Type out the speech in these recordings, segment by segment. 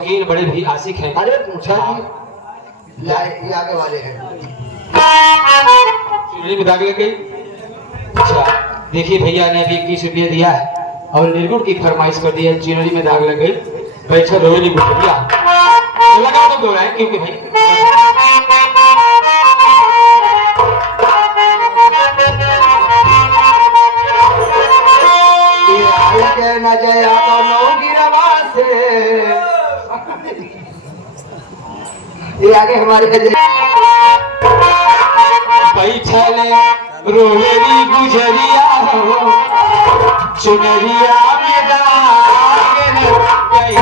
तीन बड़े भी आशिक हैं। अरे पूछा जी, ये आगे वाले हैं। चुनरी में दाग लग गई। अच्छा देखिए भैया ने अभी 21 रुपया दिया है और निर्गुण की फरमाइश कर दी है, चुनरी में दाग लग गई। बैठा रोहिणी भैया लगा दो दो है क्योंकि भाई न जया से ये आगे हमारे बैठल रोहिणी गुजरिया हो चुनरिया में दाग लग गई।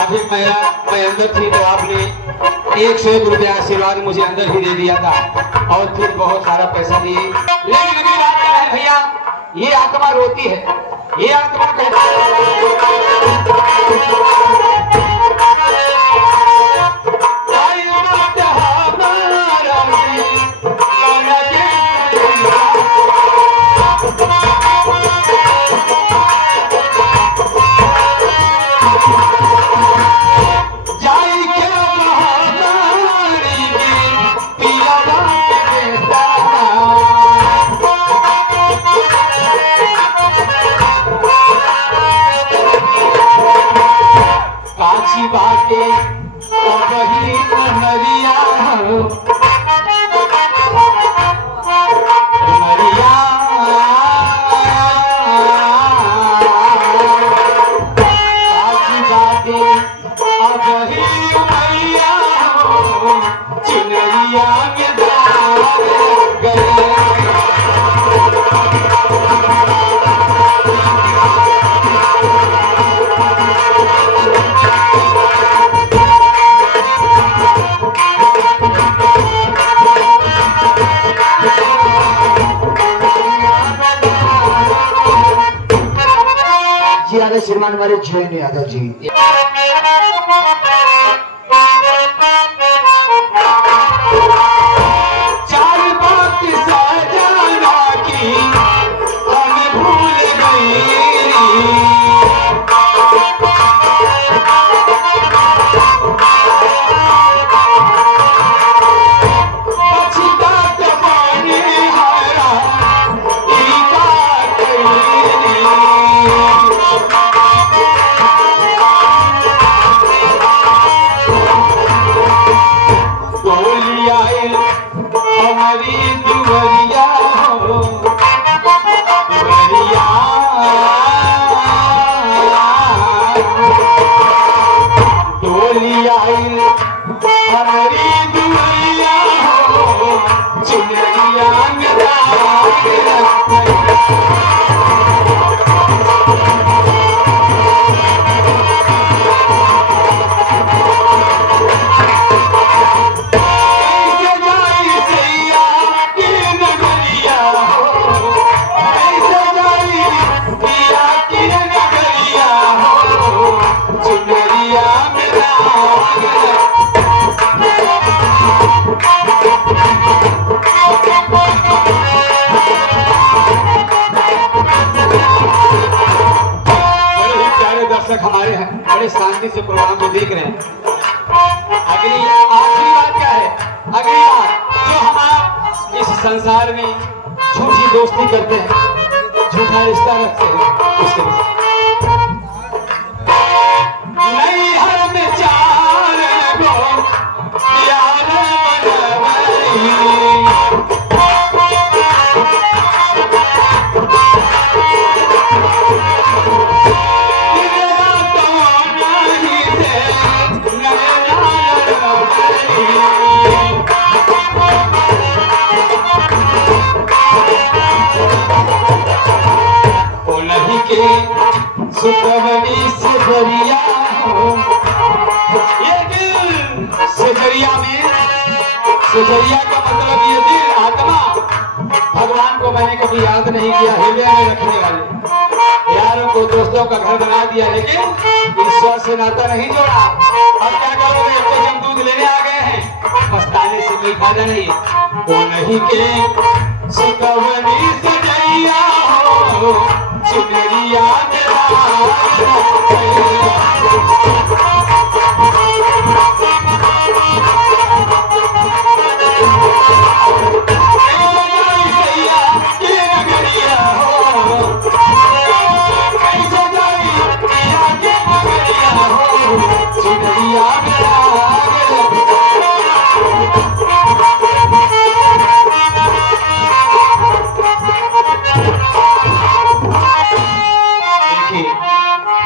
अभी मैं अंदर थी तो आपने 101 रुपया आशीर्वाद मुझे अंदर ही दे दिया था और फिर बहुत सारा पैसा दिए। लेकिन अभी बात क्या है भैया, ये आत्मा रोती है, ये आत्मा बाटे वही नरिया नरिया बाटे वही मैया चुनरिया में दाग गए। श्रीमान हमारे जय यादव जी चार बात सजाना की हम भूल गई। हमारी दुवरिया हो दुवरिया डोली आई हमारी दुवरिया हो चुनरिया में दाग लग गई। हमारे बड़े शांति से प्रोग्राम को देख रहे हैं। अगली आखिरी बात क्या है, अगली बात जो हम इस संसार में झूठी दोस्ती करते हैं, झूठा रिश्ता रखते हैं, उसके नैहर में चार यार सुजैया का मतलब ये दिल आत्मा। भगवान को मैंने कभी याद नहीं किया, हृदय में रखने वाले यारों को दोस्तों का घर बना दिया, लेकिन ईश्वर से नाता नहीं जोड़ा। अब क्या करोगे, तो हम दूध लेने आ गए हैं, पछताने से कोई फायदा नहीं। वो नहीं के सुतवनी सजैया हो, चुनरिया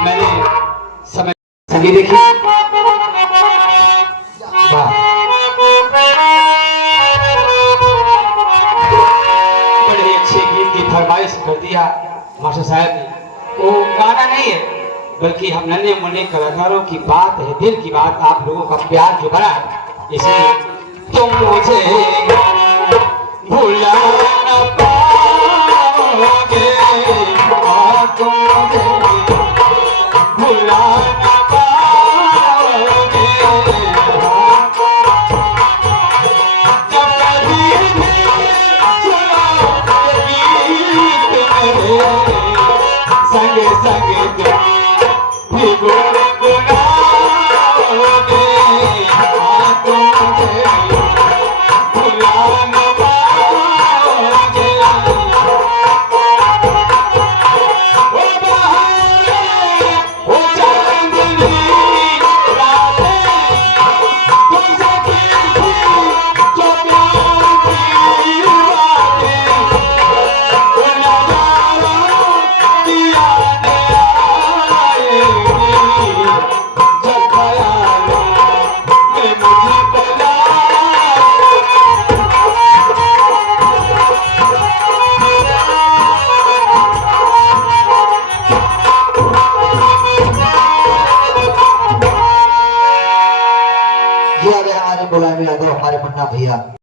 मैंने समय संगी देखी। वाह, बड़े अच्छे गीत की फरमाइश कर दिया मास्टर साहब ने। वो गाना नहीं है, बल्कि हम नन्हे मुन्ने कलाकारों की बात है, दिल की बात, आप लोगों का प्यार जो भरा है। इसलिए तुम मुझे भूला न पाओगे, तुम मुझे भूला न पाओगे, जब कभी भी सुनाओगे गीत मेरे, संग संग भी गुनगुनाओगे, तुम मुझे भूला न पाओगे। ओ बहारे, ओ चांदनी रातें, तुमसे की थी जो प्यार की बातें, वो नजारों की यादें आएंगी, जब ख्यालों में मुझे बुलाओ। ये आ गए हमारे बुलाए में यादव, हमारे मुन्ना भैया।